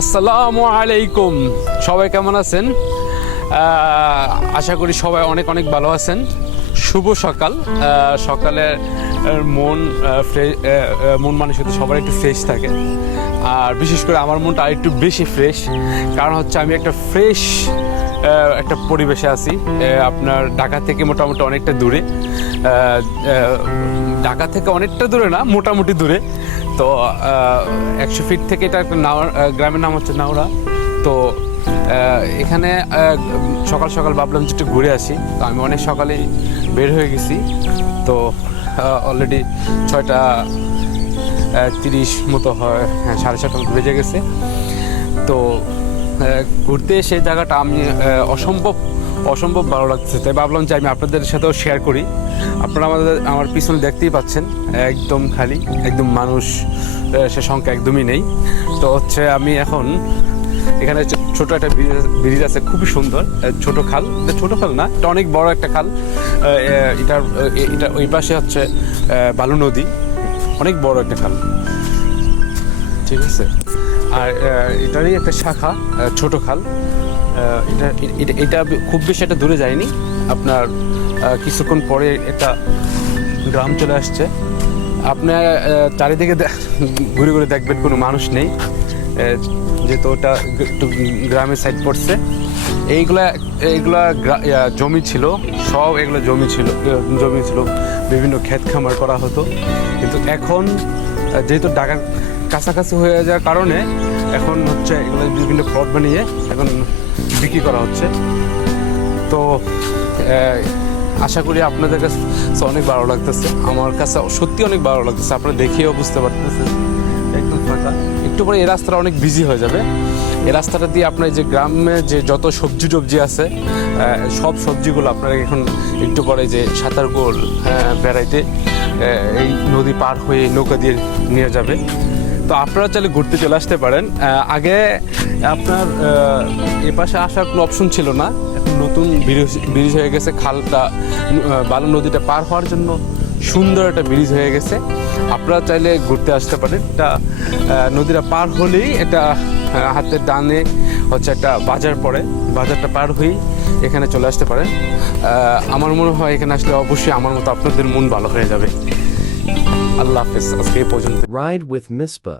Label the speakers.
Speaker 1: আসসালামু আলাইকুম। সবাই কেমন আছেন? আশা করি সবাই অনেক অনেক ভালো আছেন। শুভ সকাল। আহ, সকালে আহ, মন মন মানুষের সবার একটু ফ্রেশ থাকে। আর বিশেষ করে আমার মনটা আর একটু বেশি ফ্রেশ কারণ হচ্ছে আমি একটা ফ্রেশ একটা পরিবেশে আছি। আপনার ঢাকা থেকে মোটামুটি অনেকটা দূরে। ঢাকা থেকে অনেকটা দূরে না, মোটামুটি দূরে। তো একশো ফিট থেকে এটা একটা নাওয়া গ্রামের নাম হচ্ছে নাওড়া তো এখানে সকাল সকাল ভাবলাম যে একটু ঘুরে আসি। তো আমি অনেক সকালেই বের হয়ে গেছি। তো অলরেডি ছয়টা তিরিশ মতো হয় হ্যাঁ সাড়ে ছটা মতো বেজে গেছে। তো ঘুরতে এসে জায়গাটা আমি অসম্ভব অসম্ভব ভালো লাগছে তাই ভাবলাম যে আমি আপনাদের সাথেও শেয়ার করি। আপনারা আমাদের, আমার পিছনে দেখতেই পাচ্ছেন, একদম খালি, একদম মানুষ সে সংখ্যা একদমই নেই। তো হচ্ছে আমি এখন, এখানে ছোট একটা ব্রিজ- আছে, খুবই সুন্দর ছোট খাল। ছোট খাল না, এটা অনেক বড় একটা খাল। এটার এটা ওই পাশে হচ্ছে বালু নদী। অনেক বড় একটা খাল। ঠিক আছে? আর এটারই একটা শাখা ছোট খাল। এটা, এটা- খুব বেশি একটা দূরে যায়নি। আপনার কিছুক্ষণ পরে একটা গ্রাম চলে আসছে। আপনার চারিদিকে ঘুরে ঘুরে দেখবেন কোনো মানুষ নেই। যেহেতু ওটা একটু গ্রামের সাইড পড়ছে, এইগুলা এইগুলা জমি ছিল, সব এগুলো জমি ছিল জমি ছিল, বিভিন্ন ক্ষেত খামার করা হতো। কিন্তু এখন যেহেতু ঢাকার কাছাকাছি হয়ে যাওয়ার কারণে, এখন হচ্ছে এগুলো বিভিন্ন প্লট বানিয়ে এখন বিক্রি করা হচ্ছে। তো আশা করি আপনাদের কাছে অনেক ভালো লাগতেছে। আমার কাছে সত্যি অনেক ভালো লাগতেছে। আপনারা দেখিয়েও বুঝতে পারতেছেন। একদম ফাঁকা। একটু পরে এই রাস্তাটা অনেক বিজি হয়ে যাবে। এই রাস্তাটা দিয়ে আপনার যে গ্রামে যে যত সবজি টবজি আছে সব সবজিগুলো আপনারা এখন একটু পরে যে সাঁতার গোল বেড়াইতে এই নদী পার হয়ে নৌকা দিয়ে নিয়ে যাবে। তো আপনারা চাইলে ঘুরতে চলে আসতে পারেন। আগে আপনার এ পাশে আসার কোনো অপশন ছিল না। নতুন ব্রিজ ব্রিজ হয়ে গেছে, খালটা বালু নদীটা পার হওয়ার জন্য। সুন্দর একটা ব্রিজ হয়ে গেছে। আপনারা চাইলে ঘুরতে আসতে পারেন। এটা নদীটা পার হলেই এটা হাতের ডানে হচ্ছে একটা বাজার পড়ে। বাজারটা পার হয়েই এখানে চলে আসতে পারেন। আমার মনে হয় এখানে আসলে অবশ্যই আমার মতো আপনাদের মন ভালো হয়ে যাবে। আল্লাহ হাফেজ, আজকে এই পর্যন্ত
Speaker 2: রাইড উইথ Mispa.